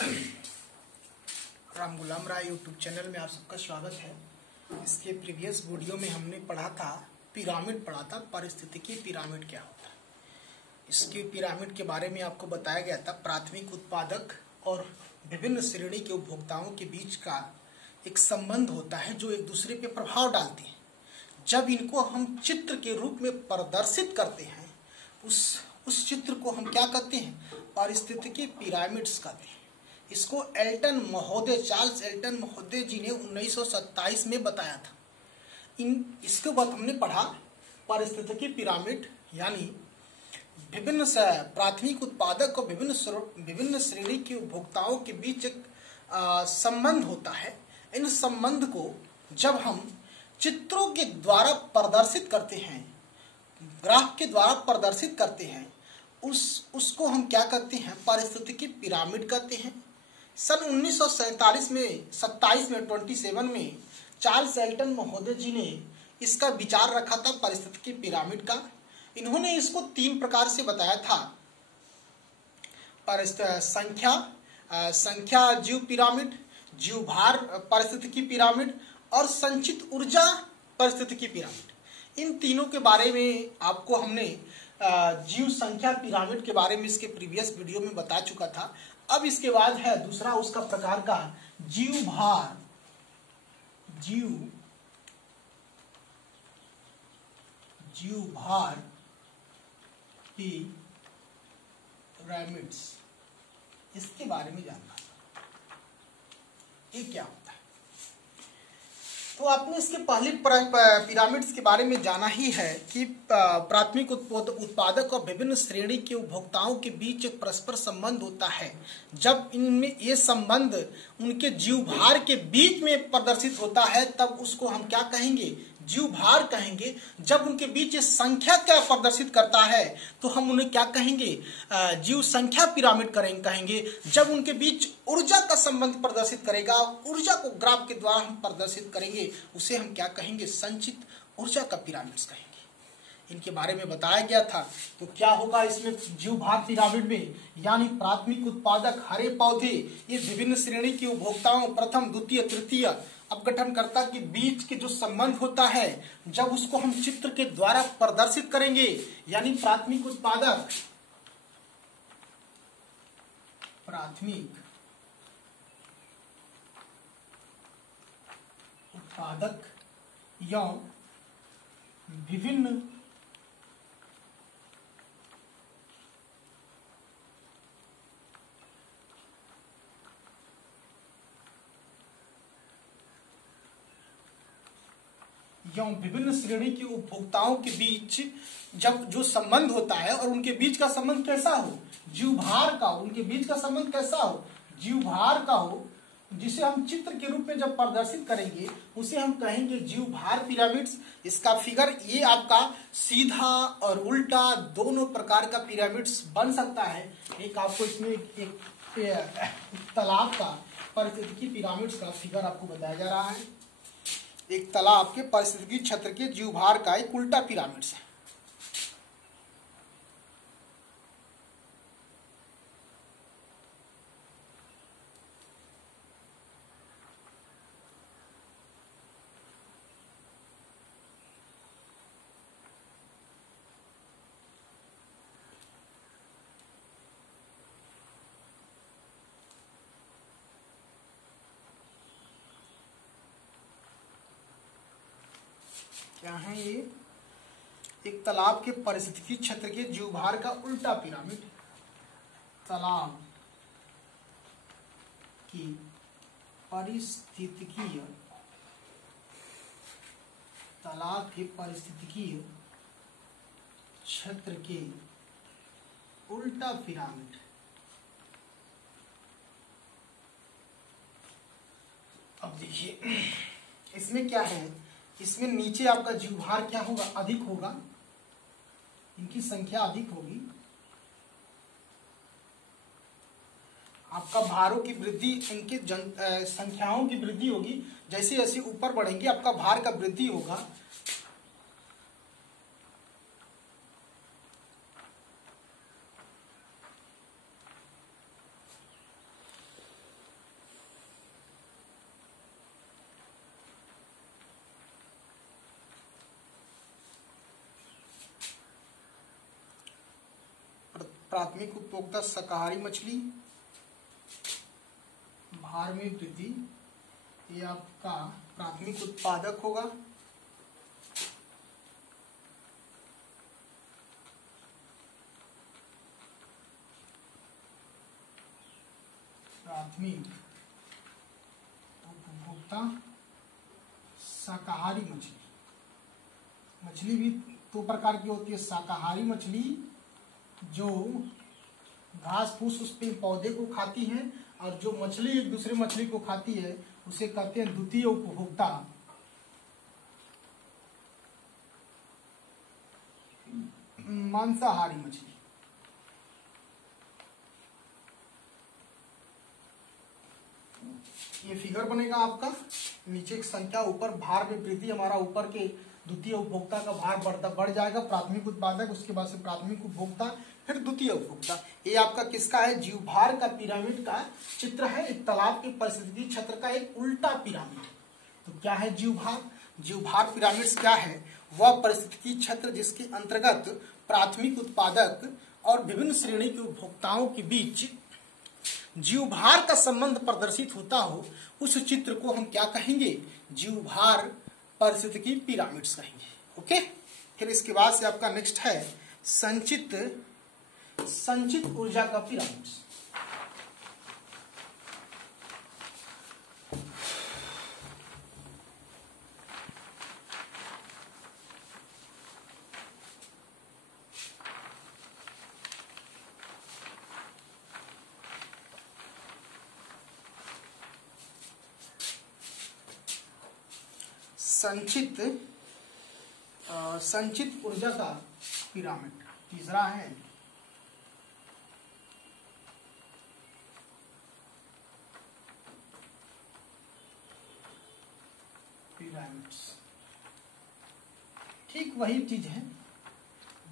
राम गुलाम राय YouTube channel में आप सबका स्वागत है। इसके प्रीवियस वीडियो में हमने पढ़ा था, पिरामिड पढ़ा था, पारिस्थितिकी पिरामिड क्या होता है। इसके पिरामिड के बारे में आपको बताया गया था, प्राथमिक उत्पादक और विभिन्न श्रेणी के उपभोक्ताओं के बीच का एक संबंध होता है जो एक दूसरे पे प्रभाव डालते हैं। जब इनको हम चित्र के रूप में प्रदर्शित करते हैं, उस चित्र को हम क्या कहते हैं? पारिस्थितिकी पिरामिड्स कहते हैं। इसको एल्टन महोदय, चार्ल्स एल्टन महोदय जी ने 1927 में बताया था। इसके बाद हमने पढ़ा पारिस्थितिकी पिरामिड यानी विभिन्न प्राथमिक उत्पादक और विभिन्न श्रेणी के उपभोक्ताओं के बीच एक संबंध होता है। इन संबंध को जब हम चित्रों के द्वारा प्रदर्शित करते हैं, ग्राफ के द्वारा प्रदर्शित करते हैं, उसको हम क्या कहते हैं? पारिस्थितिकी पिरामिड कहते हैं। सन 1927 में चार्ल्स एल्टन महोदय जी ने इसका विचार रखा था, पारिस्थितिकी पिरामिड का। इन्होंने इसको 3 प्रकार से बताया था: संख्या जीव पिरामिड, जीव भार पारिस्थितिकी पिरामिड और संचित ऊर्जा पारिस्थितिकी पिरामिड। इन तीनों के बारे में आपको हमने जीव संख्या पिरामिड के बारे में इसके प्रीवियस वीडियो में बता चुका था। अब इसके बाद है दूसरा उसका प्रकार का जीव भार पिरामिड्स। इसके बारे में जानना ये क्या होता है। तो आपने इसके पहले पिरामिड्स के बारे में जाना ही है कि प्राथमिक उत्पादक और विभिन्न श्रेणी के उपभोक्ताओं के बीच एक परस्पर संबंध होता है। जब इनमें ये संबंध उनके जीव भार के बीच में प्रदर्शित होता है, तब उसको हम क्या कहेंगे? जीव भार कहेंगे। जब उनके बीच संख्या क्या प्रदर्शित करता है, तो हम उन्हें क्या कहेंगे? जीव संख्या पिरामिड कहेंगे। जब उनके बीच ऊर्जा का संबंध प्रदर्शित करेगा, ऊर्जा को ग्राफ के द्वारा हम प्रदर्शित करेंगे, उसे हम क्या कहेंगे? संचित ऊर्जा का पिरामिड्स कहेंगे। इनके बारे में बताया गया था। तो क्या होगा इसमें जीव भार पिरामिड में? यानी प्राथमिक उत्पादक हरे पौधे, ये विभिन्न श्रेणी के उपभोक्ताओं प्रथम, द्वितीय, तृतीय अपघटनकर्ता के बीच के जो संबंध होता है, जब उसको हम चित्र के द्वारा प्रदर्शित करेंगे, यानी प्राथमिक उत्पादक या विभिन्न श्रेणी के उपभोक्ताओं के बीच जब जो संबंध होता है, और उनके बीच का संबंध कैसा हो? जीव भार का। उनके बीच का संबंध कैसा हो? जीव भार का हो, जिसे हम चित्र के रूप में जब प्रदर्शित करेंगे, उसे हम कहेंगे जीव भार पिरामिड्स। इसका फिगर ये आपका सीधा और उल्टा दोनों प्रकार का पिरामिड्स बन सकता है। एक आपको इसमें एक तालाब का पारिस्थितिकी पिरामिड्स का फिगर आपको बताया जा रहा है। एक तालाब के पारिस्थितिकी क्षेत्र के जीव भार का एक उल्टा पिरामिड्स है। क्या है ये? एक तालाब के पारिस्थितिकी क्षेत्र के जीव भार का उल्टा पिरामिड। तालाब की पारिस्थितिकीय क्षेत्र के उल्टा पिरामिड। अब देखिए इसमें क्या है, इसमें नीचे आपका जीव भार क्या होगा? अधिक होगा, इनकी संख्या अधिक होगी। आपका भारों की वृद्धि, इनके संख्याओं की वृद्धि होगी। जैसे जैसे ऊपर बढ़ेंगे आपका भार का वृद्धि होगा। प्राथमिक उपभोक्ता शाकाहारी मछली, भार में वृद्धि, ये आपका प्राथमिक उत्पादक होगा। प्राथमिक उपभोक्ता शाकाहारी मछली। मछली भी दो प्रकार की होती है। शाकाहारी मछली जो घास फूस उस पे पौधे को खाती है, और जो मछली एक दूसरे मछली को खाती है उसे कहते हैं द्वितीय उपभोक्ता मांसाहारी मछली। ये फिगर बनेगा आपका, नीचे एक संख्या, ऊपर भार में वृद्धि, हमारा ऊपर के द्वितीय उपभोक्ता का भार बढ़ जाएगा, प्राथमिक उत्पादक, उसके बाद से प्राथमिक उपभोक्ता, फिर द्वितीय उपभोक्ता। ये आपका किसका है? जीवभार का पिरामिड का चित्र है। एक तालाब के पारिस्थितिकी क्षेत्र का एक उल्टा पिरामिड। तो क्या है जीवभार? जीवभार पिरामिड्स क्या है? वह पारिस्थितिकी क्षेत्र जिसके अंतर्गत प्राथमिक उत्पादक और विभिन्न श्रेणी के उपभोक्ताओं के बीच जीवभार का संबंध प्रदर्शित होता हो, उस चित्र को हम क्या कहेंगे? जीवभार पारिस्थितिकी पिरामिड्स कहेंगे। ओके। फिर इसके बाद से आपका नेक्स्ट है संचित ऊर्जा का पिरामिड्स। संचित ऊर्जा का पिरामिड तीसरा है। पिरामिड्स ठीक वही चीज है।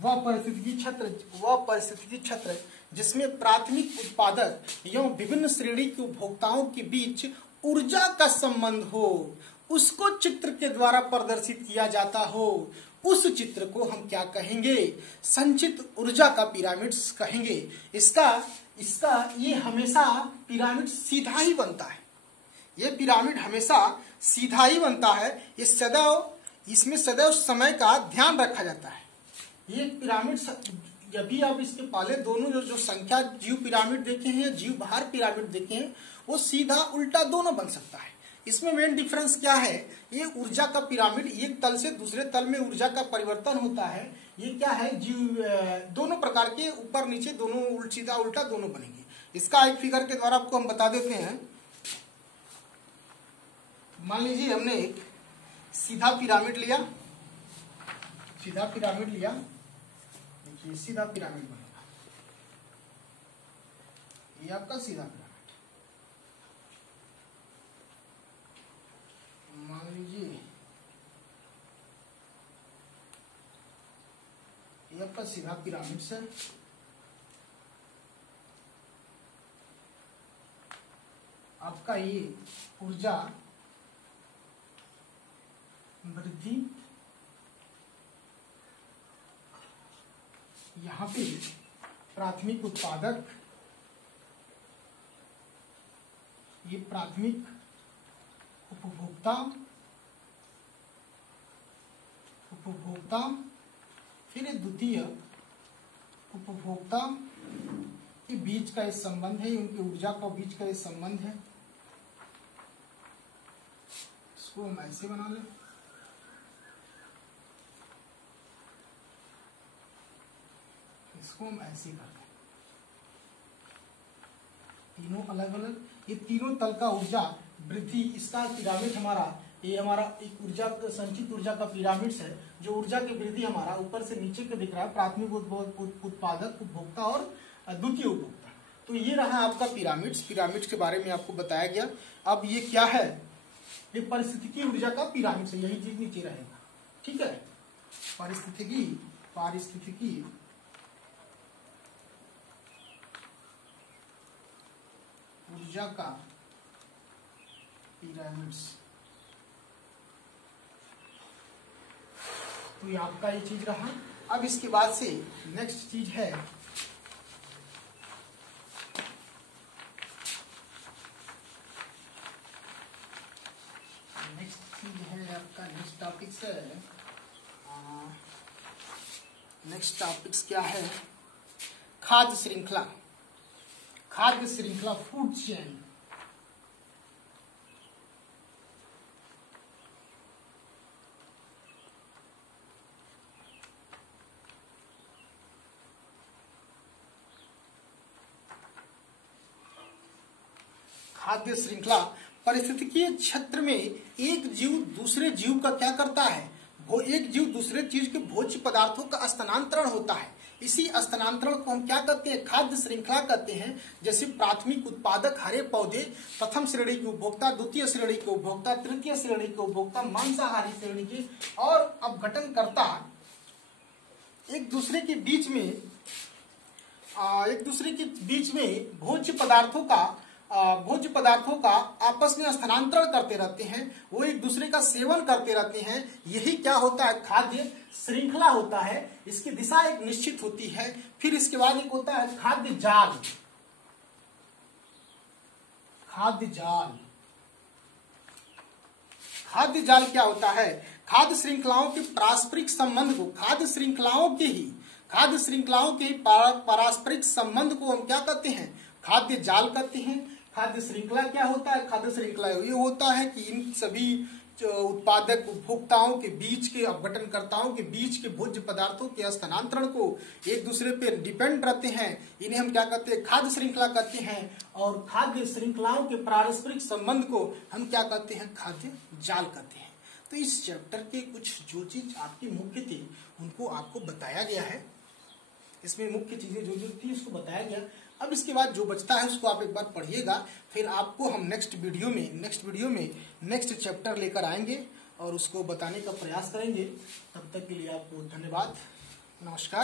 वह पारिस्थितिकी क्षेत्र जिसमें प्राथमिक उत्पादक एवं विभिन्न श्रेणी के उपभोक्ताओं के बीच ऊर्जा का संबंध हो, उसको चित्र के द्वारा प्रदर्शित किया जाता हो, उस चित्र को हम क्या कहेंगे? संचित ऊर्जा का पिरामिड्स कहेंगे। इसका ये हमेशा पिरामिड सीधा ही बनता है। ये पिरामिड हमेशा सीधा ही बनता है। इसमें सदैव समय का ध्यान रखा जाता है। ये पिरामिड जब भी आप इसके पहले दोनों जो संख्या जीव पिरामिड देखे हैं, जीव भार पिरामिड देखे हैं, वो सीधा उल्टा दोनों बन सकता है। इसमें मेन डिफरेंस क्या है? ये ऊर्जा का पिरामिड एक तल से दूसरे तल में ऊर्जा का परिवर्तन होता है। ये क्या है? जीव दोनों प्रकार के ऊपर नीचे दोनों सीधा उल्टा दोनों बनेंगे। इसका एक फिगर के द्वारा आपको हम बता देते हैं। मान लीजिए हमने एक सीधा पिरामिड लिया, देखिए सीधा पिरामिड बनेगा, ये आपका सीधा पिरामिड। मान लीजिए ये आपका सीधा पिरामिड है। आपका ये ऊर्जा वृद्धि, यहाँ पे प्राथमिक उत्पादक, ये प्राथमिक उपभोक्ता, फिर द्वितीय उपभोक्ता के बीच का ये संबंध है, उनकी ऊर्जा का बीच का ये संबंध है। इसको हम ऐसे बना लें, इसको हम ऐसे कर दें। तीनों अलग अलग, ये तीनों तल का ऊर्जा वृद्धि, इसका पिरामिड ये हमारा एक ऊर्जा संचित ऊर्जा का पिरामिड है। जो ऊर्जा की वृद्धि हमारा ऊपर से नीचे के दिख रहा है, प्राथमिक उत्पादक, उपभोक्ता और द्वितीय उपभोक्ता। तो ये रहा आपका पिरामिड्स के बारे में आपको बताया गया। अब ये क्या है? ये पारिस्थितिकी ऊर्जा का पिरामिड है, यही चीज नीचे रहेगा। ठीक है, पारिस्थितिकी ऊर्जा का पिरामिड्स। तो ये आपका ये चीज रहा। अब इसके बाद से नेक्स्ट चीज है टॉपिक्स क्या है? खाद्य श्रृंखला, खाद्य श्रृंखला, फूड चेन। खाद्य श्रृंखला पारिस्थितिकीय क्षेत्र में एक जीव दूसरे जीव का क्या करता है? वो एक जीव दूसरे चीज के भोज्य पदार्थों का स्थानांतरण होता है। इसी स्थानांतरण को हम क्या कहते हैं? खाद्य श्रृंखला कहते हैं। जैसे प्राथमिक उत्पादक हरे पौधे, प्रथम श्रेणी के उपभोक्ता, द्वितीय श्रेणी के उपभोक्ता, तृतीय श्रेणी के उपभोक्ता, मांसाहारी श्रेणी के, और अपघटनकर्ता एक दूसरे के बीच में भोज्य पदार्थों का आपस में स्थानांतरण करते रहते हैं। वो एक दूसरे का सेवन करते रहते हैं। यही क्या होता है? खाद्य श्रृंखला होता है। इसकी दिशा एक निश्चित होती है। फिर इसके बाद एक होता है खाद्य जाल। खाद्य जाल, खाद्य जाल क्या होता है? खाद्य श्रृंखलाओं के पारस्परिक संबंध को, खाद्य श्रृंखलाओं के पारस्परिक संबंध को हम क्या कहते हैं? खाद्य जाल कहते हैं। खाद्य श्रृंखला क्या होता है? खाद्य श्रृंखला ये होता है कि इन सभी उत्पादक उपभोक्ताओं के बीच के, अपघटनकर्ताओं के बीच के भोज्य पदार्थों के स्थानांतरण को एक दूसरे पे डिपेंड रहते हैं। इन्हें हम क्या कहते हैं? खाद्य श्रृंखला कहते हैं। और खाद्य श्रृंखलाओं के पारस्परिक संबंध को हम क्या कहते हैं? खाद्य जाल कहते हैं। तो इस चैप्टर के कुछ जो चीज आपकी मुख्य थी उनको आपको बताया गया है। इसमें मुख्य चीजें जो थी उसको बताया गया। अब इसके बाद जो बचता है उसको आप एक बार पढ़िएगा। फिर आपको हम नेक्स्ट वीडियो में नेक्स्ट चैप्टर लेकर आएंगे और उसको बताने का प्रयास करेंगे। तब तक के लिए आपको धन्यवाद, नमस्कार।